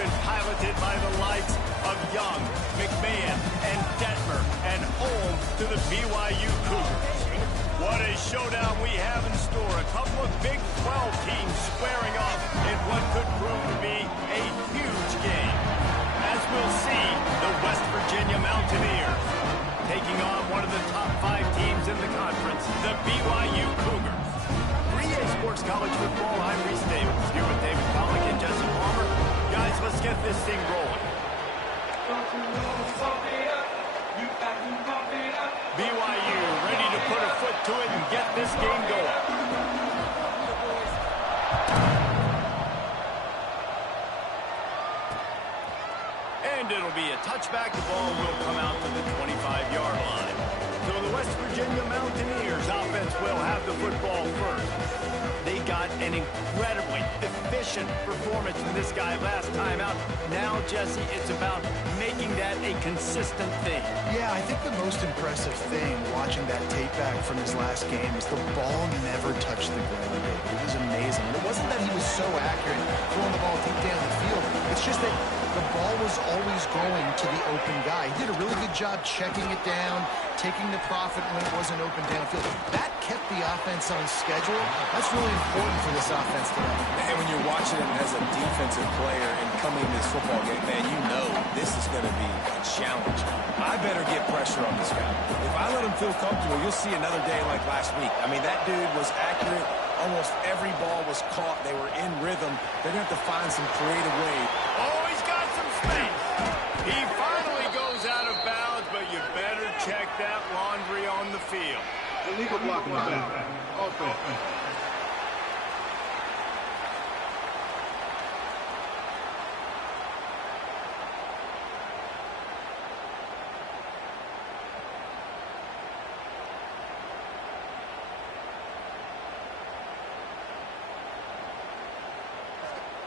been piloted by the likes of Young, McMahon, and Detmer, and home to the BYU Cougars. What a showdown we have in store. A couple of Big 12 teams squaring off in what could prove to be a huge game. As we'll see, the West Virginia Mountaineers taking on one of the top 5 teams in the conference, the BYU Cougars. 3A Sports College Football, I'm Reese Davis, here with David Pollock and Jesse Palmer. Guys, let's get this thing rolling. BYU ready to put a foot to it and get this game going. And it'll be a touchback. The ball will come out to the 25-yard line. So the West Virginia Mountaineers offense will have the football first. They got an incredibly efficient performance from this guy last time out. Now, Jesse, it's about making that a consistent thing. Yeah, I think the most impressive thing watching that tape back from his last game is the ball never touched the ground. It was amazing. And it wasn't that he was so accurate throwing the ball deep down the field. It's just that the ball was always going to the open guy. He did a really good job checking it down, taking the profit when it wasn't open downfield. That kept the offense on schedule. That's really important for this offense tonight. And when you're watching him as a defensive player and coming in this football game, man, you know this is going to be a challenge. I better get pressure on this guy. If I let him feel comfortable, you'll see another day like last week. I mean, that dude was accurate. Almost every ball was caught. They were in rhythm. They're going to have to find some creative ways. Oh, he's got some space. He finally goes out of bounds, but you better check that laundry on the field. Illegal block on the back. Offense.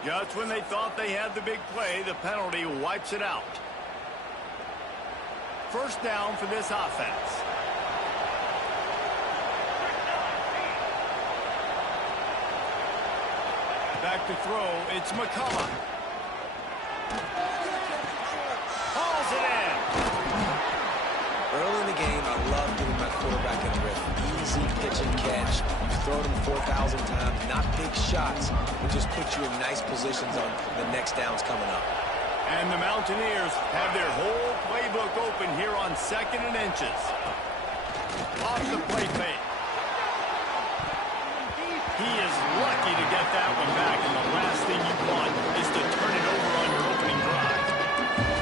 Just when they thought they had the big play, the penalty wipes it out. First down for this offense. Back to throw, it's McCullough. Hauls it in. Early in the game, I love getting my quarterback in the rhythm. Easy pitch and catch. You've thrown him 4,000 times. Not big shots, but just put you in nice positions on the next downs coming up. And the Mountaineers have their whole playbook open here on 2nd and inches. Off the play fake. He is lucky to get that one back, and the last thing you want is to turn it over on your opening drive.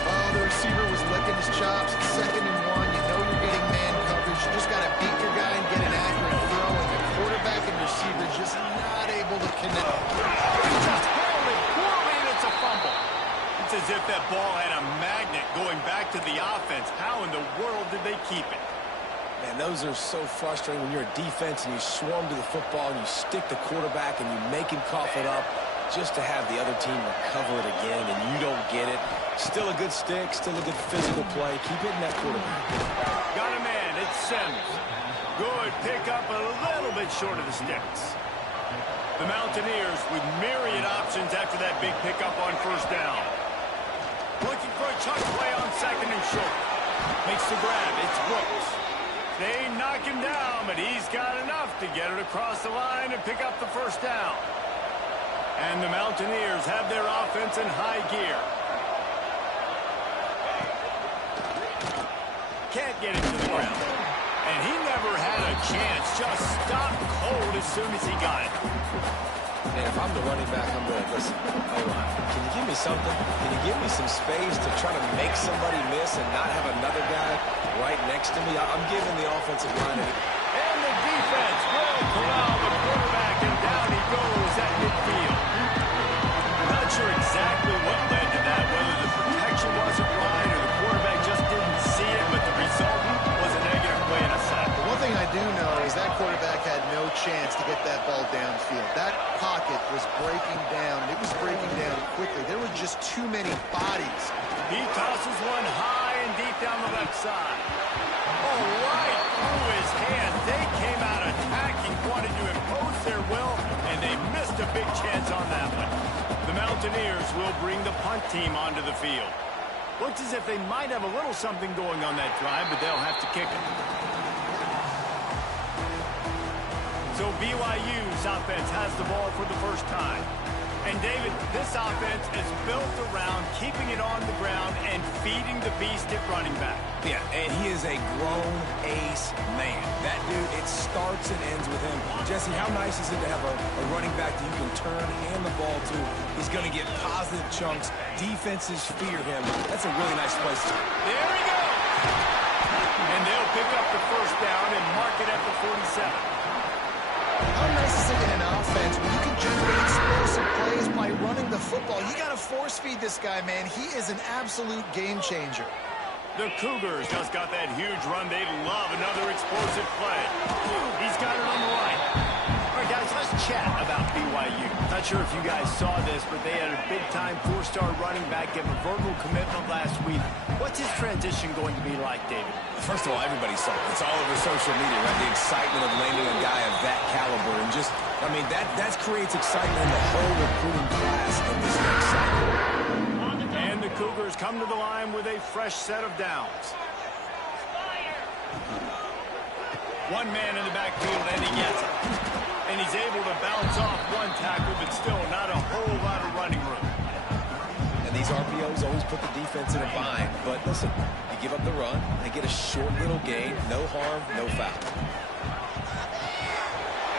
Oh, the receiver was licking his chops. 2nd and 1. You know you're getting man coverage. You just got to beat your guy and get an accurate throw, and the quarterback and receiver just not able to connect. He just held it poorly, and it's a fumble. It's as if that ball had a magnet going back to the offense. How in the world did they keep it? Man, those are so frustrating when you're a defense and you swarm to the football and you stick the quarterback and you make him cough it up just to have the other team recover it again and you don't get it. Still a good stick, still a good physical play. Keep hitting that quarterback. Got a man, it's Sims. Good pickup, a little bit short of the sticks. The Mountaineers with myriad options after that big pickup on first down. Looking for a chuck play on 2nd and short. Makes the grab, it's Brooks. They knock him down, but he's got enough to get it across the line and pick up the first down. And the Mountaineers have their offense in high gear. Can't get it to the ground. And he never had a chance. Just stopped cold as soon as he got it. And if I'm the running back, I'm going to listen. Can you give me something? Can you give me some space to try to make somebody miss and not have another guy right next to me? I'm giving the offensive line a... And the defense will corral the quarterback, and down he goes at midfield. Not sure exactly what led to that, whether the protection wasn't right or the quarterback just didn't see it, but the result was a negative play and a sack. The one thing I do know is that quarterback had no chance to get that ball downfield. That pocket was breaking down, and it was breaking down quickly. There were just too many bodies. He tosses one high and deep down the left side. Oh, right through his hands. They came out attacking, wanted to impose their will, and they missed a big chance on that one. The Mountaineers will bring the punt team onto the field. Looks as if they might have a little something going on that drive, but they'll have to kick it. So BYU's offense has the ball for the first time. And, David, this offense is built around keeping it on the ground and feeding the beast at running back. Yeah, and he is a grown ace man. That dude, it starts and ends with him. Jesse, how nice is it to have a running back that you can turn, hand the ball to? He's going to get positive chunks. Defenses fear him. That's a really nice place to. There he goes! And they'll pick up the first down and mark it at the 47. How nice is it in an offense when you can generate explosive plays by running the football? You got to force feed this guy, man. He is an absolute game changer. The Cougars just got that huge run. They love another explosive play. He's got it on the right. All right, guys, let's chat about BYU. Not sure if you guys saw this, but they had a big-time four-star running back give a verbal commitment last week. What's his transition going to be like, David? First of all, everybody saw it. It's all over social media, right? The excitement of landing a guy of that caliber. And just, I mean, that creates excitement in the whole recruiting class in this next cycle. And the Cougars come to the line with a fresh set of downs. One man in the backfield, and he gets it. And he's able to bounce off one tackle, but still not a whole lot of running room. And these RPOs always put the defense in a bind. But listen, you give up the run, they get a short little gain, no harm, no foul.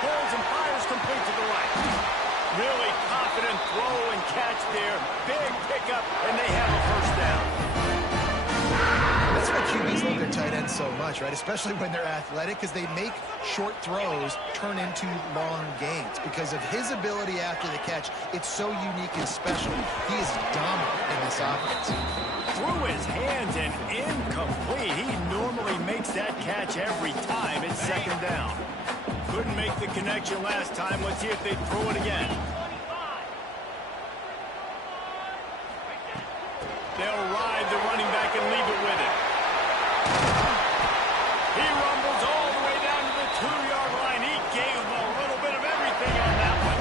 Pulls and fires complete to the right. Really confident throw and catch there. Big pickup, and they have a first down. That's why QBs love their tight ends so much, right? Especially when they're athletic, because they make short throws turn into long gains. Because of his ability after the catch, it's so unique and special. He is dominant in this offense. Through his hands and incomplete. He normally makes that catch every time. It's second down. Couldn't make the connection last time. Let's see if they throw it again. They'll ride the running back and leave it with it. He rumbles all the way down to the 2-yard line. He gave him a little bit of everything on that one.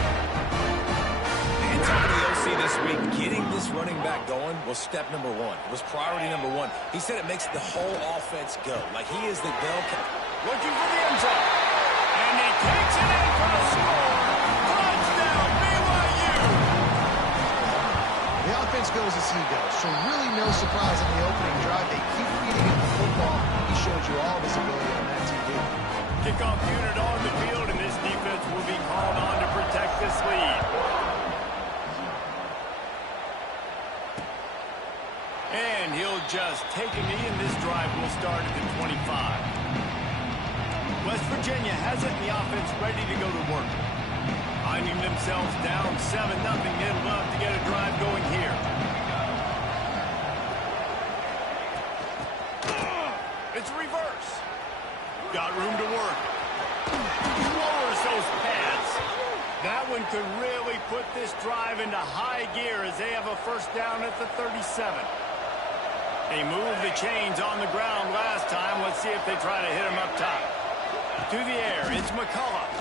And talking to the OC this week, getting this running back going was step number one. It was priority number one. He said it makes the whole offense go. Like he is the bell cow. Looking for the end zone. And he takes it in for a score. Touchdown, BYU. The offense goes as he goes, so really no surprise on the opening drive. They keep feeding him the football. He showed you all of his ability on that TV. Kickoff unit on the field, and this defense will be called on to protect this lead. And he'll just take a knee, and this drive will start at the 25. West Virginia has it, and the offense ready to go to work. Finding themselves down 7-0. They'd love to get a drive going here. It's reverse. Got room to work. Lowers those pads. That one could really put this drive into high gear as they have a first down at the 37. They moved the chains on the ground last time. Let's see if they try to hit him up top. To the air, it's McCullough.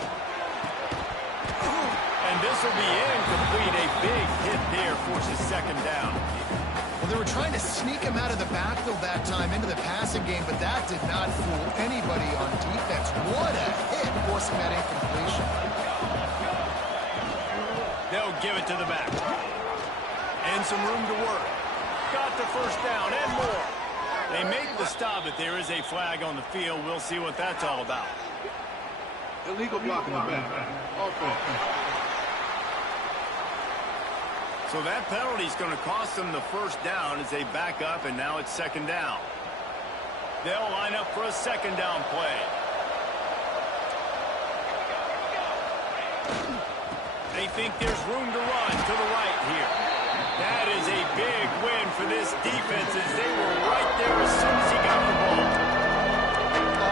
And this will be incomplete. A big hit there forces second down. Well, they were trying to sneak him out of the backfield that time into the passing game, but that did not fool anybody on defense. What a hit, forcing that incompletion. They'll give it to the back. And some room to work. Got the first down and more. They make the stop, but there is a flag on the field. We'll see what that's all about. Illegal block in the back. Offense. So that penalty is going to cost them the first down as they back up, and now it's second down. They'll line up for a second down play. They think there's room to run to the right here. That is a big win for this defense as they were right there as soon as he got the ball.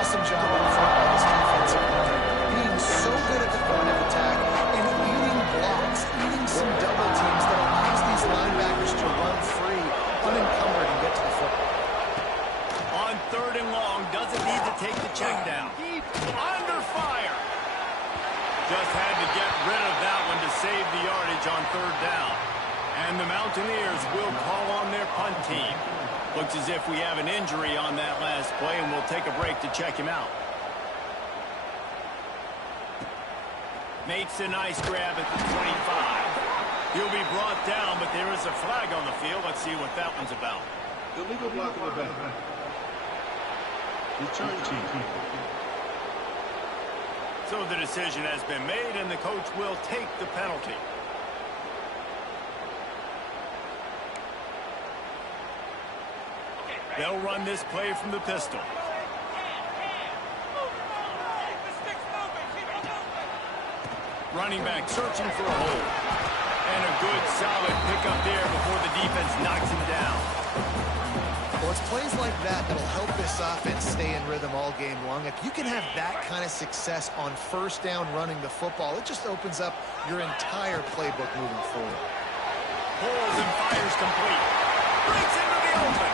Awesome job on the front by this defensive line. Being so good at the point of attack and eating blocks, eating some double teams that allows these linebackers to run free, unencumbered, and get to the football. And the Mountaineers will call on their punt team. Looks as if we have an injury on that last play, and we'll take a break to check him out. Makes a nice grab at the 25. He'll be brought down, but there is a flag on the field. Let's see what that one's about. Illegal block in the back. Return team. So the decision has been made, and the coach will take the penalty. They'll run this play from the pistol. Running back searching for a hole. And a good, solid pickup there before the defense knocks him down. Well, it's plays like that that'll help this offense stay in rhythm all game long. If you can have that kind of success on first down running the football, it just opens up your entire playbook moving forward. Pulls and fires complete. Breaks into the open.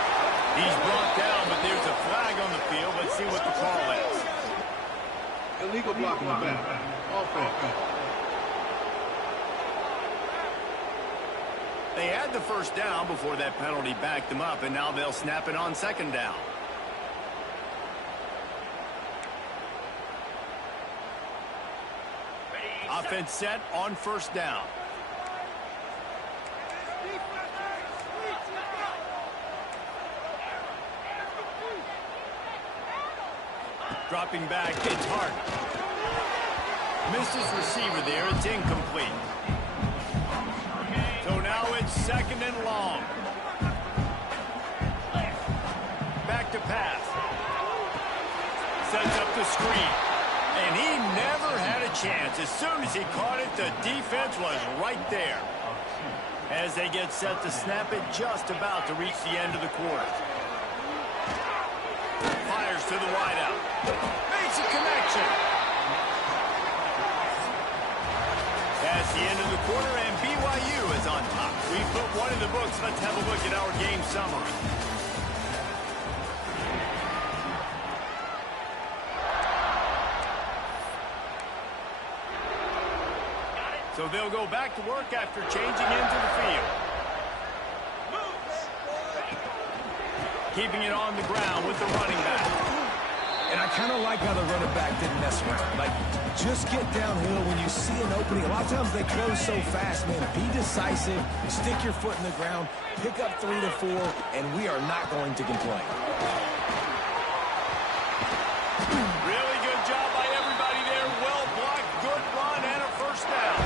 He's brought down, but there's a flag on the field. Let's see what the call is. Illegal block in the back. Offense. They had the first down before that penalty backed them up, and now they'll snap it on second down. Offense set on first down. Dropping back, it's hard. Misses receiver there, it's incomplete. So now it's second and long. Back to pass. Sets up the screen. And he never had a chance. As soon as he caught it, the defense was right there. As they get set to snap it, just about to reach the end of the quarter. Fires to the wideout. Makes a connection. That's the end of the quarter, and BYU is on top. We put one in the books. Let's have a look at our game summary. So they'll go back to work after changing into the field. Keeping it on the ground with the running back. And I kind of like how the running back didn't mess around. Like, just get downhill when you see an opening. A lot of times they close so fast, man. Be decisive, stick your foot in the ground, pick up 3 to 4, and we are not going to complain. Really good job by everybody there. Well blocked, good run, and a first down.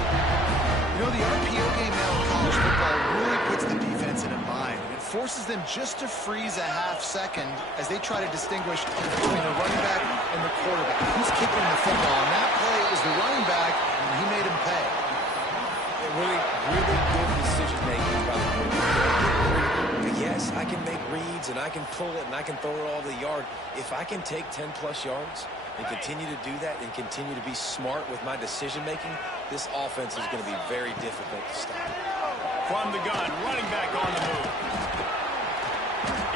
You know, the RPO game now in college football really puts the defense in a bind. It forces them just to freeze a half second as they try to distinguish between the running back and the quarterback. Who's kicking the football? And that play is the running back, and he made him pay. Really good decision-making by the quarterback. Yes, I can make reads, and I can pull it, and I can throw it all the yard. If I can take 10-plus yards and continue to do that and continue to be smart with my decision-making, this offense is going to be very difficult to stop. From the gun, running back on the move.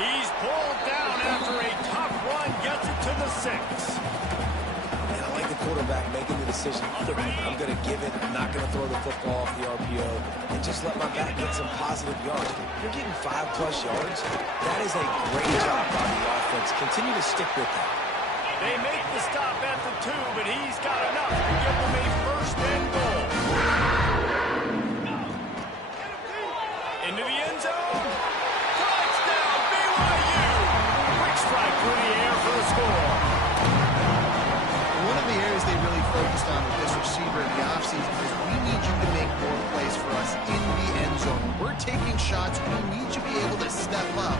He's pulled down after a tough run, gets it to the 6. And I like the quarterback making the decision. I'm going to give it. I'm not going to throw the football off the RPO and just let my back get some positive yards. You're getting 5-plus yards. That is a great job by the offense. Continue to stick with that. They make the stop at the 2, but he's got enough to give them a first and goal. Into the end zone. Touchdown, BYU. Quick strike through the air for the score. One of the areas they really focused on with this receiver in the offseason is we need you to make more plays for us in the end zone. We're taking shots. We need you to be able to step up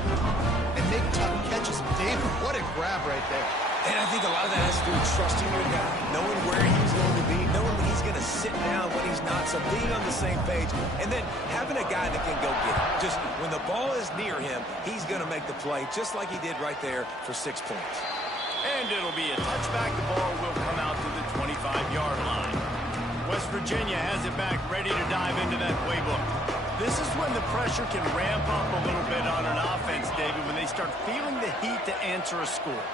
and make tough catches. David, what a grab right there. And I think a lot of that has to do with trusting your guy, knowing where he's going to be, knowing when he's going to sit down, when he's not, so being on the same page, and then having a guy that can go get it. Just when the ball is near him, he's going to make the play, just like he did right there for 6 points. And it'll be a touchback. The ball will come out to the 25-yard line. West Virginia has it back, ready to dive into that playbook. This is when the pressure can ramp up a little bit on an offense, David, when they start feeling the heat to answer a score.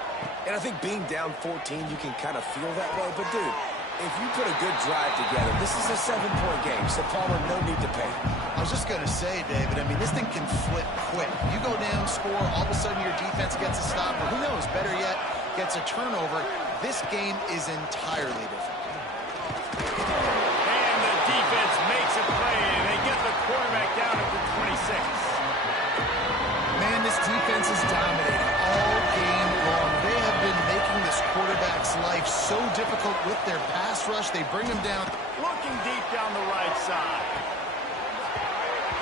And I think being down 14, you can kind of feel that way. But, dude, if you put a good drive together, this is a 7-point game, so Palmer, no need to pay. I was was just going to say, David, I mean, this thing can flip quick. You go down, score, all of a sudden your defense gets a stop, or who knows, better yet, gets a turnover. This game is entirely different. And the defense makes a play, and they get the quarterback down at the 26. Man, this defense is dominating all game long. They have been making this quarterback's life so difficult with their pass rush. They bring him down. Looking deep down the right side.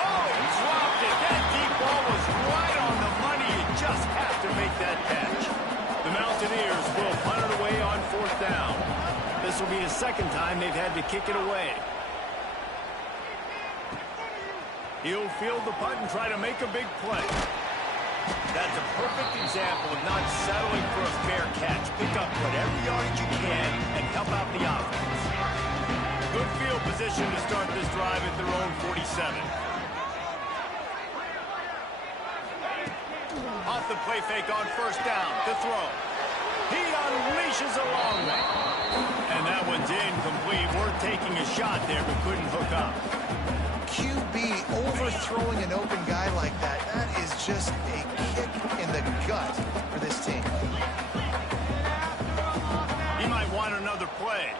Oh, he dropped it. That deep ball was right on the money. You just have to make that catch. The Mountaineers will punt it away on 4th down. This will be the second time they've had to kick it away. He'll field the punt and try to make a big play. That's a perfect example of not settling for a fair catch. Pick up whatever yardage you can and help out the offense. Good field position to start this drive at their own 47. Off the play fake on 1st down. To throw. He unleashes a long one. And that one's incomplete. Worth taking a shot there, but couldn't hook up. QB overthrowing an open guy like that, that is just a kick in the gut for this team. He might want another play.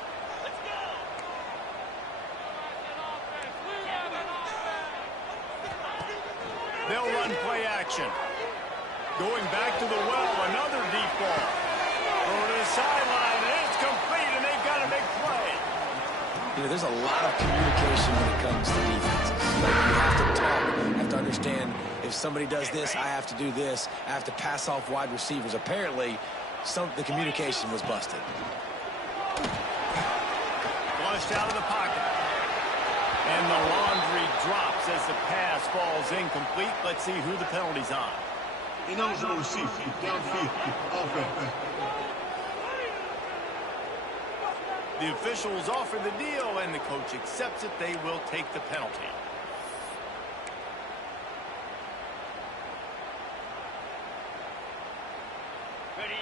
They'll run play action. Going back to the well, another deep ball. Over to the sideline, and it's complete, and they've got a big play. You know, there's a lot of communication when it comes to defenses. You have to talk. You have to understand if somebody does this, I have to do this. I have to pass off wide receivers. Apparently, the communication was busted. Flushed out of the pocket. And the laundry drops as the pass falls incomplete. Let's see who the penalty's on. Ineligible receiver, downfield, offense. The officials offer the deal, and the coach accepts it. They will take the penalty.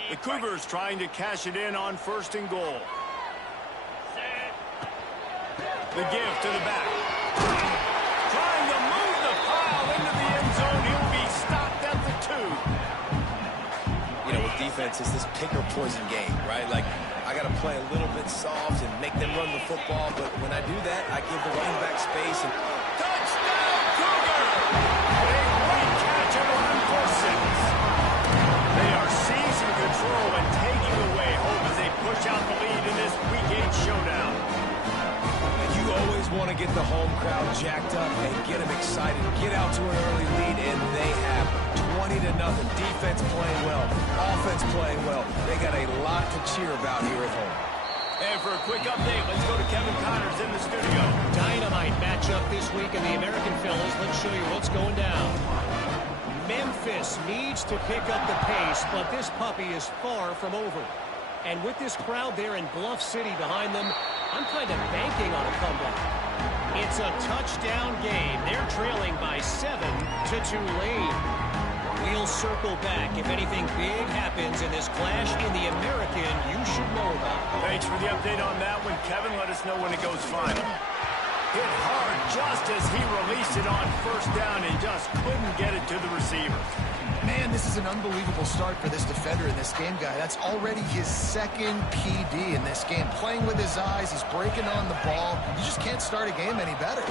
The Cougars trying to cash it in on 1st and goal. The give to the back. Trying to move the pile into the end zone. He'll be stopped at the 2. You know, with defense, it's this pick or poison game, right? Like, I got to play a little bit soft and make them run the football, but when I do that, I give the running back space. And touchdown, Cougar! A great catch and run for 6. They are seizing control and taking away hope as they push out the lead in this Week 8 showdown. you always want to get the home crowd jacked up and get them excited, get out to an early lead, and they have 20-0. Defense playing well, offense playing well. They got a lot to cheer about here at home. And for a quick update, let's go to Kevin Connors in the studio. Dynamite matchup this week in the American Fellas. Let's show you what's going down. Memphis needs to pick up the pace, but this puppy is far from over. And with this crowd there in Bluff City behind them, I'm kind of banking on a comeback. It's a touchdown game. They're trailing by 7 to Tulane. We'll circle back if anything big happens in this clash in the American you should know about. Thanks for the update on that one, Kevin. Let us know when it goes final. Hit hard just as he released it on first down and just couldn't get it to the receiver. Man, this is an unbelievable start for this defender in this game, guy. That's already his second PD in this game. Playing with his eyes, he's breaking on the ball. You just can't start a game any better.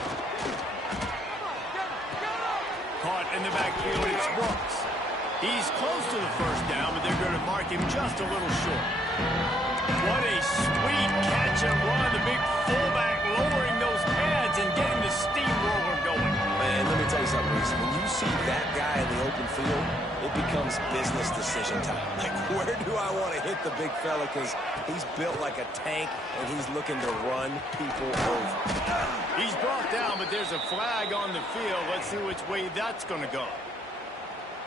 Caught in the backfield, it's Brooks. He's close to the first down, but they're going to mark him just a little short. What a sweet catch and run. The big fullback lowering those pads and getting the steamroller going. Man, let me tell you something, Reese. When you see that guy in the open field, it becomes business decision time. Like, where do I want to hit the big fella? Because he's built like a tank, and he's looking to run people over. He's brought down, but there's a flag on the field. Let's see which way that's going to go.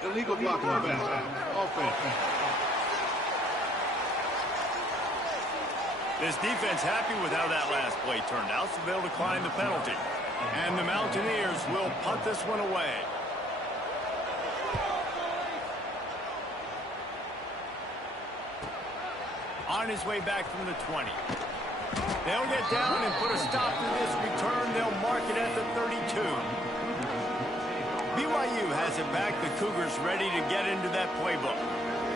Illegal blocking the back. Offense. This defense happy with how that last play turned out, so they'll decline the penalty. And the Mountaineers will punt this one away. On his way back from the 20. They'll get down and put a stop to this return. They'll mark it at the 32. BYU has it back. The Cougars ready to get into that playbook.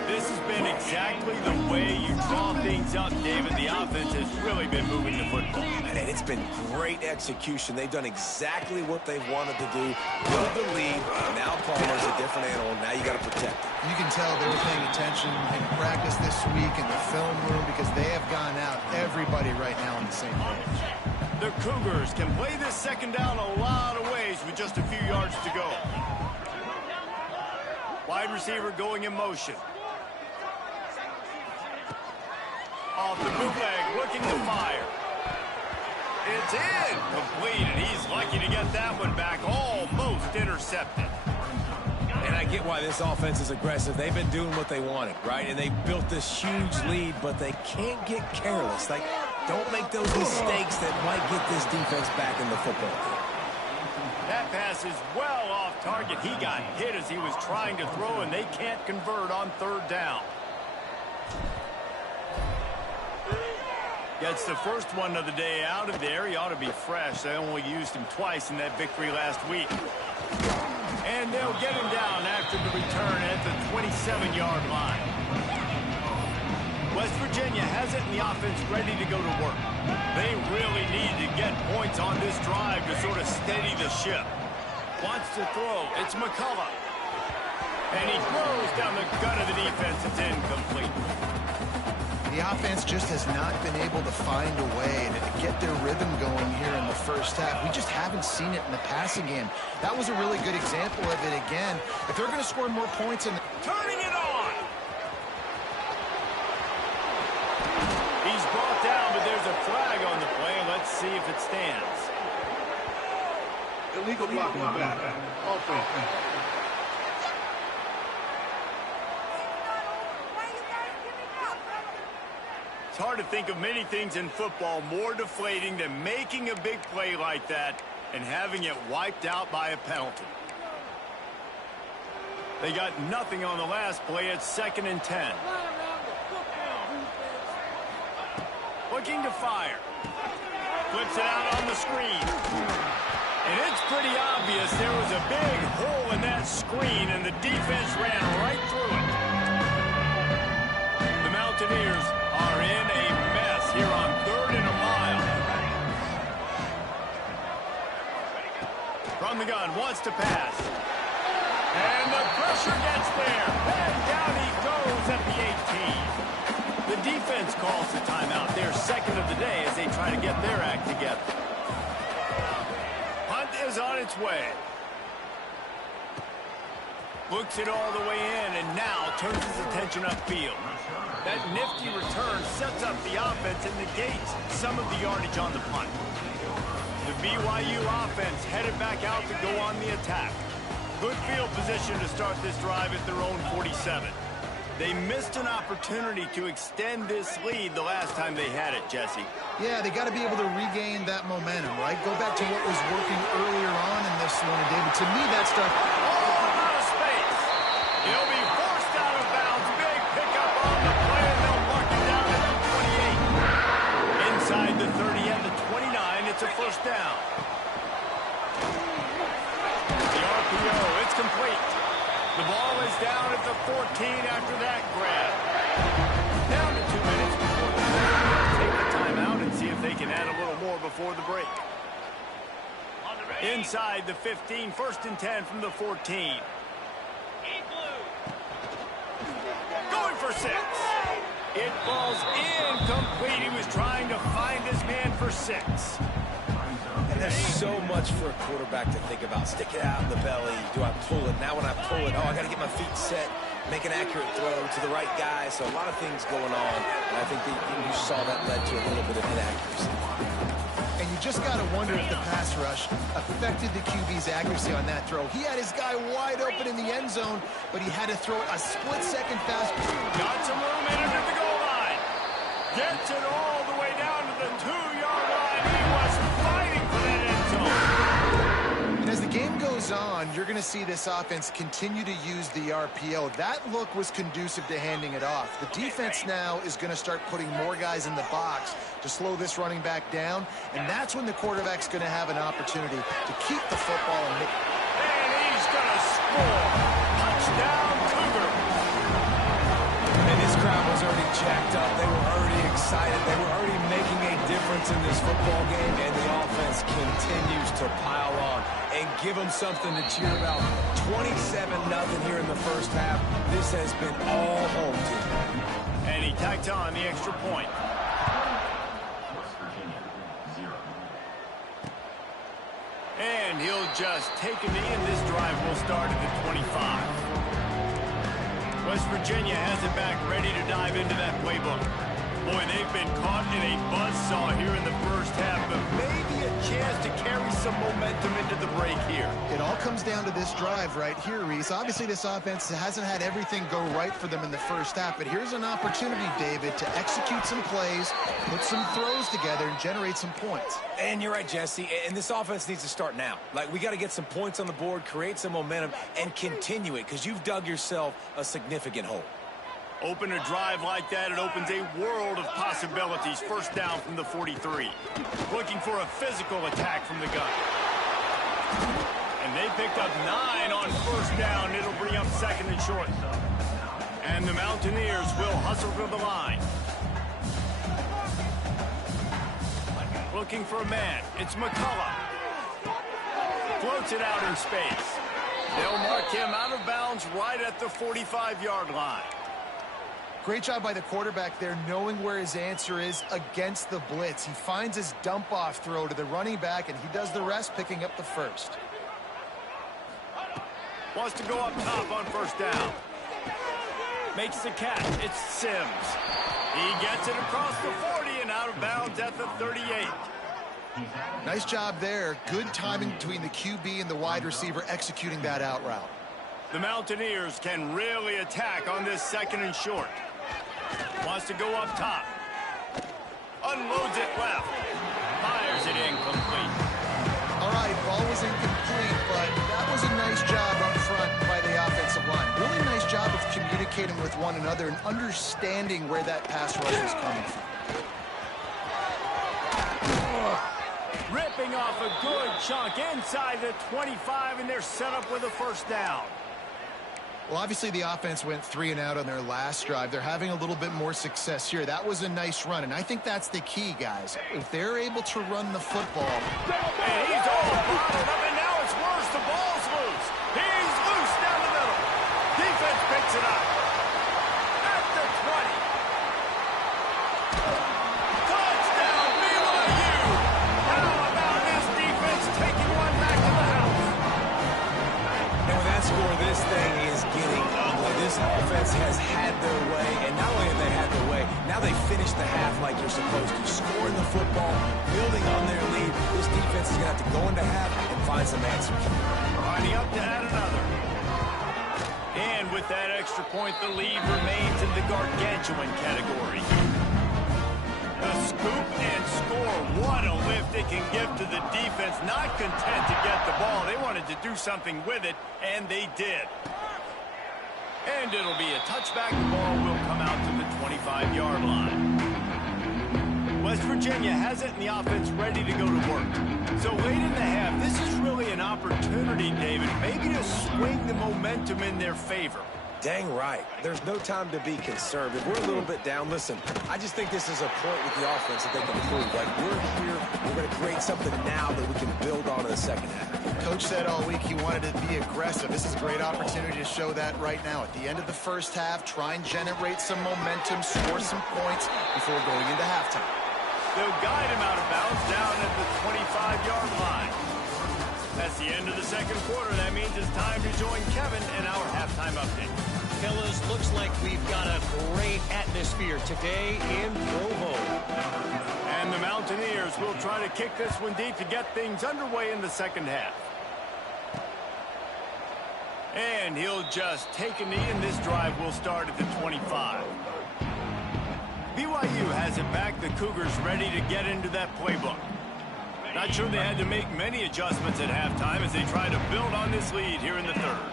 This has been exactly the way you draw things up, David. The offense has really been moving the football. And it's been great execution. They've done exactly what they've wanted to do. Build the lead. Now Palmer's a different animal. Now you got to protect it. You can tell they were paying attention in practice this week in the film room because they have gone out, everybody right now on the same page. The Cougars can play this second down a lot of ways with just a few yards to go. Wide receiver going in motion. Off the bootleg, looking to fire. It's in. Completed. He's lucky to get that one back. Almost intercepted. And I get why this offense is aggressive. They've been doing what they wanted, right? And they built this huge lead, but they can't get careless. Like, don't make those mistakes that might get this defense back in the football game. That pass is well off target. He got hit as he was trying to throw, and they can't convert on third down. Gets the first one of the day out of there. He ought to be fresh. They only used him twice in that victory last week. And they'll get him down after the return at the 27-yard line. West Virginia has it, and the offense ready to go to work. They really need to get points on this drive to sort of steady the ship. Wants to throw. It's McCullough. And he throws down the gut of the defense. It's incomplete. The offense just has not been able to find a way to get their rhythm going here in the first half. We just haven't seen it in the passing game. That was a really good example of it again. If they're going to score more points in the... Turning it on! He's brought down, but there's a flag on the play. Let's see if it stands. Illegal blocking the back. Offense. It's hard to think of many things in football more deflating than making a big play like that and having it wiped out by a penalty. They got nothing on the last play. It's 2nd and 10. Looking to fire. Flips it out on the screen. And it's pretty obvious there was a big hole in that screen, and the defense ran right through it. The Mountaineers are in a mess here on 3rd and a mile. From the gun, wants to pass. And the pressure gets there. And down he goes at the 18. The defense calls the timeout. Their second of the day as they try to get their act together. Punt is on its way. Looks it all the way in and now turns his attention upfield. That nifty return sets up the offense and negates some of the yardage on the punt. The BYU offense headed back out to go on the attack. Good field position to start this drive at their own 47. They missed an opportunity to extend this lead the last time they had it, Jesse. Yeah, they got to be able to regain that momentum, right? Go back to what was working earlier on in this one, David. To me, that stuff... Oh, out of space. He'll be forced out of bounds. Big pickup on the play, and they'll mark it down at the 28. Inside the 30 and the 29, it's a first down. The RPO, it's complete. The ball is down at the 14 after that grab. Down to 2 minutes before the break. Take the timeout and see if they can add a little more before the break. Inside the 15, 1st and 10 from the 14. Going for 6. It falls incomplete. He was trying to find his man for 6. And there's so much for a quarterback to think about. Stick it out in the belly. Do I pull it? Now when I pull it, I got to get my feet set, make an accurate throw to the right guy. So a lot of things going on. And I think that you saw that led to a little bit of inaccuracy. And you just got to wonder if the pass rush affected the QB's accuracy on that throw. He had his guy wide open in the end zone, but he had to throw a split-second pass. Got some room in under the goal line. Gets it all the way down to the 2-yard line. He was fighting for that end zone. And as the game goes on, you're going to see this offense continue to use the RPO. That look was conducive to handing it off. The defense now is going to start putting more guys in the box to slow this running back down, and that's when the quarterback's going to have an opportunity to keep the football and make... And he's going to score. Touchdown, Cougar. And this crowd was already jacked up. They were already excited. They were already making a difference in this football game, and the offense continues to pile on and give them something to cheer about. 27-0 here in the first half. This has been all home team. And he tacked on the extra point. And he'll just take a knee, and this drive will start at the 25. West Virginia has it back, ready to dive into that playbook. Boy, they've been caught in a buzzsaw here in the first half, but maybe a chance to carry some momentum into the break here. It all comes down to this drive right here, Reese. Obviously, this offense hasn't had everything go right for them in the first half, but here's an opportunity, David, to execute some plays, put some throws together, and generate some points. And you're right, Jesse, and this offense needs to start now. Like, we got to get some points on the board, create some momentum, and continue it, because you've dug yourself a significant hole. Open a drive like that, it opens a world of possibilities. First down from the 43. Looking for a physical attack from the gun. And they picked up 9 on first down. It'll bring up second and short. And the Mountaineers will hustle to the line. Looking for a man. It's McCullough. Floats it out in space. They'll mark him out of bounds right at the 45-yard line. Great job by the quarterback there, knowing where his answer is against the blitz. He finds his dump-off throw to the running back, and he does the rest, picking up the first. Wants to go up top on first down. Makes the catch. It's Sims. He gets it across the 40 and out of bounds at the 38. Nice job there. Good timing between the QB and the wide receiver executing that out route. The Mountaineers can really attack on this second and short. Wants to go up top. Unloads it left. Fires it incomplete. All right, ball was incomplete, but that was a nice job up front by the offensive line. Really nice job of communicating with one another and understanding where that pass rush was coming from. Ripping off a good chunk inside the 25, and they're set up with a first down. Well, obviously the offense went 3 and out on their last drive. They're having a little bit more success here. That was a nice run, and I think that's the key, guys. If they're able to run the football. And he's all bottled up, and now it's worse. The ball's loose. He's loose down the middle. Defense picks it up. At the 20. Touchdown, BYU. How about this defense taking one back to the house? And with that score, this thing is getting ugly. This offense has had their way, and not only have they had their way, now they finish the half like you're supposed to. Scoring the football, building on their lead. This defense is going to have to go into half and find some answers. Lining up to add another. And with that extra point, the lead remains in the gargantuan category. The scoop and score. What a lift it can give to the defense. Not content to get the ball. They wanted to do something with it, and they did. And it'll be a touchback. The ball will come out to the 25-yard line. West Virginia has it, and the offense ready to go to work. So late in the half, this is really an opportunity, David, maybe to swing the momentum in their favor. Dang right. There's no time to be concerned. If we're a little bit down, listen, I just think this is a point with the offense that they can improve. Like, we're here, we're going to create something now that we can build on in the second half. Coach said all week he wanted to be aggressive. This is a great opportunity to show that right now. At the end of the first half, try and generate some momentum, score some points before going into halftime. They'll guide him out of bounds down at the 25-yard line. That's the end of the second quarter. That means it's time to join Kevin in our halftime update. Fellas, looks like we've got a great atmosphere today in Provo. And the Mountaineers will try to kick this one deep to get things underway in the second half. And he'll just take a knee, and this drive will start at the 25. BYU has it back. The Cougars ready to get into that playbook. Not sure they had to make many adjustments at halftime as they try to build on this lead here in the third.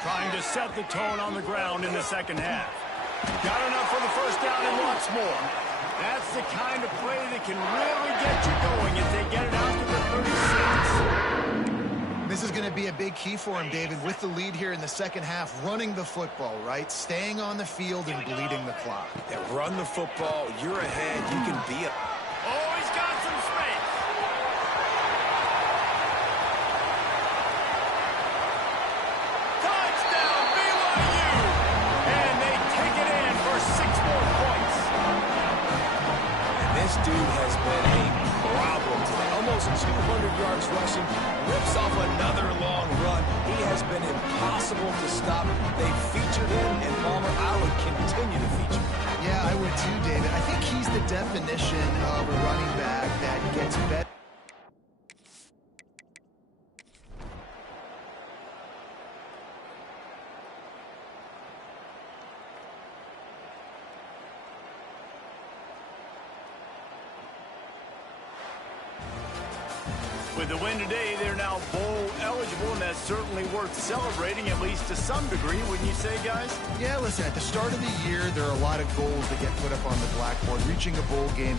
Trying to set the tone on the ground in the second half. Got enough for the first down and wants more. That's the kind of play that can really get you going if they get it out to the 36. This is going to be a big key for him, David, with the lead here in the second half, running the football, right? Staying on the field and bleeding the clock. Yeah, run the football. You're ahead. You can be a... Oh, he's got some space. Touchdown, BYU. And they take it in for 6 more points. And this dude has been a problem today. Almost 200 yards rushing. Rips off another long run. He has been impossible to stop. They featured him, and Palmer, I would continue to feature him. Yeah, I would too, David. I think he's the definition of a running back that gets better. With the win today, they're now bowl eligible, and that's certainly worth celebrating, at least to some degree, wouldn't you say, guys? Yeah, listen, at the start of the year, there are a lot of goals that get put up on the blackboard. Reaching a bowl game